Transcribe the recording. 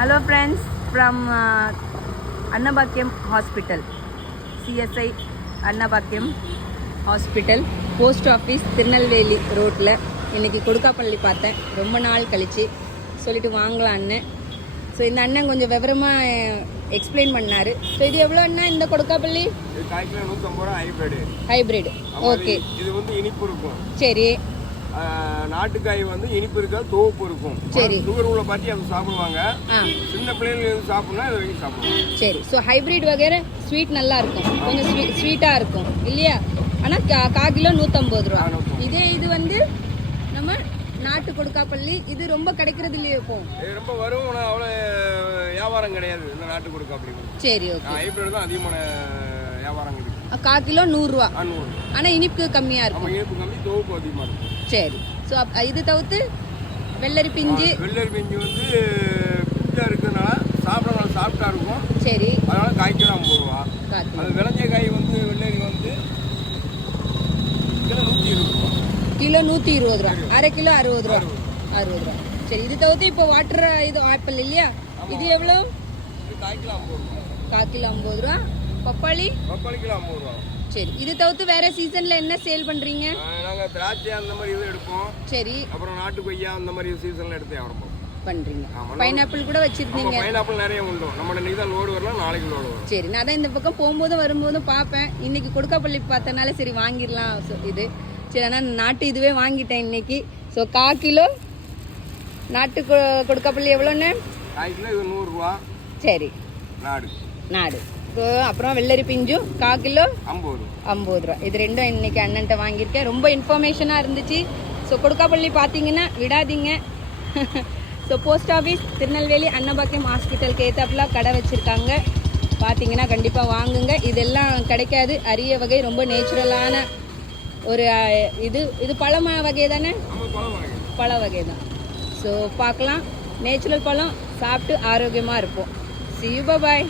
Hello friends from Annabhagyam Hospital, CSI Annabhagyam Hospital, Post Office, Tirunelveli ரோட்டில் இன்றைக்கி கொடுக்காப்பள்ளி பார்த்தேன். ரொம்ப நாள் கழித்து சொல்லிட்டு வாங்கலான்னு. ஸோ இந்த அண்ணன் கொஞ்சம் விவரமாக எக்ஸ்பிளைன் பண்ணார். ஸோ இது எவ்வளோ அண்ணா இந்த கொடுக்காப்பள்ளி? காய்க்கில் 150 ரூபா ஹைப்ரிட். ஓகே, இது வந்து இனிப்பு இருக்கும். சரி. நாட்டுக்காய் வந்து இனிப்பு இருக்கா, துவப்பு இருக்கும். சரி. சுகர் உள்ள பார்த்து அதை சாப்பிடுவாங்க. சின்ன பிள்ளைகள் எது சாப்பிடணும் அதை வாங்கி சாப்பிடுவாங்க. சரி. ஸோ ஹைப்ரிட் வகையிற ஸ்வீட் நல்லா இருக்கும், கொஞ்சம் ஸ்வீட்டாக இருக்கும் இல்லையா? ஆனால் 1/4 கிலோ 150 ரூபா. இது வந்து நம்ம நாட்டு கொடுக்காப்பள்ளி. இது ரொம்ப கிடைக்கிறது இல்லையே இப்போ? ரொம்ப வரும், அவ்வளோ வியாபாரம் கிடையாது இந்த நாட்டு கொடுக்காப்பள்ளி. சரி, ஓகே. ஹைப்ரிட் தான் அதிகமான வியாபாரம் கிடைக்கும். 1/4 கிலோ 100 ரூபா. ஆனால் இனிப்பு கம்மியாக இருக்கும். இனிப்பு கம்மி, துவப்பு அதிகமாக இருக்கும். சரி. ஸோ இது தவிர்த்து வெள்ளரி பிஞ்சு வந்து பிஞ்சா இருக்கிறதுனால சாப்பிட்றவங்க சாப்பிட்டா இருக்கும். சரி. அதனால காய்க்கு 50 ரூபா. அது விளைஞ்ச காய் வந்து வெள்ளரி வந்து கிலோ 120 ரூபா. கிலோ 120 ரூபா. அரை கிலோ 60 ரூபா. 60 ரூபா. சரி. இது தவிர்த்து இப்போ வாட்டர் இது ஆப்பிள் இல்லையா? இது எவ்வளோ? காய்க்கு 50 ரூபா. 1/4 கிலோ 50 ரூபா. பப்பாளி கிலோ 50 ரூபா. சரி. இது தவிர்த்து வேற சீசன்ல என்ன சேல் பண்றீங்க? நாங்க திராட்சை அந்த மாதிரி இது எடுப்போம். சரி. அப்புறம் நாட்டு கொய்யா அந்த மாதிரி சீசன்ல எடுத்து வியாபாரம் பண்றீங்க. பைனாப்பிள் கூட வச்சிருந்தீங்க? பைனாப்பிள் நிறைய உண்டு. நம்ம இன்னைக்கு தான் லோடு வரலாம், நாளைக்கு லோடு வரும். சரி. நான் தான் இந்த பக்கம் போகும்போது வரும்போது பார்ப்பேன். இன்னைக்கு கொடுக்காப்பள்ளி பார்த்தனால சரி வாங்கிடலாம் இது. சரி. ஆனால் நாட்டு இதுவே வாங்கிட்டேன் இன்னைக்கு. ஸோ 1/4 கிலோ நாட்டு கொடுக்காப்பள்ளி எவ்வளோன்னு? 1/4 கிலோ இது 100 ரூபா. சரி. நாடு. அப்புறம் வெள்ளரி பிஞ்சும் 1/4 கிலோ 50 ரூபா. இது ரெண்டும் இன்னைக்கு அண்ணன்ட்ட வாங்கியிருக்கேன். ரொம்ப இன்ஃபர்மேஷனாக இருந்துச்சு. ஸோ கொடுக்காப்பள்ளி பார்த்தீங்கன்னா விடாதீங்க. So post office Tirunelveli Annabakkiyam ஹாஸ்பிட்டலுக்கு ஏத்தாப்புல கடை வச்சுருக்காங்க. பார்த்தீங்கன்னா கண்டிப்பாக வாங்குங்க. இதெல்லாம் கிடைக்காது, அரிய வகை, ரொம்ப நேச்சுரலான ஒரு இது பழம் வகை தானே? பழ வகை தான். ஸோ பார்க்கலாம். நேச்சுரல் பழம் சாப்பிட்டு ஆரோக்கியமாக இருப்போம். See you, bye-bye.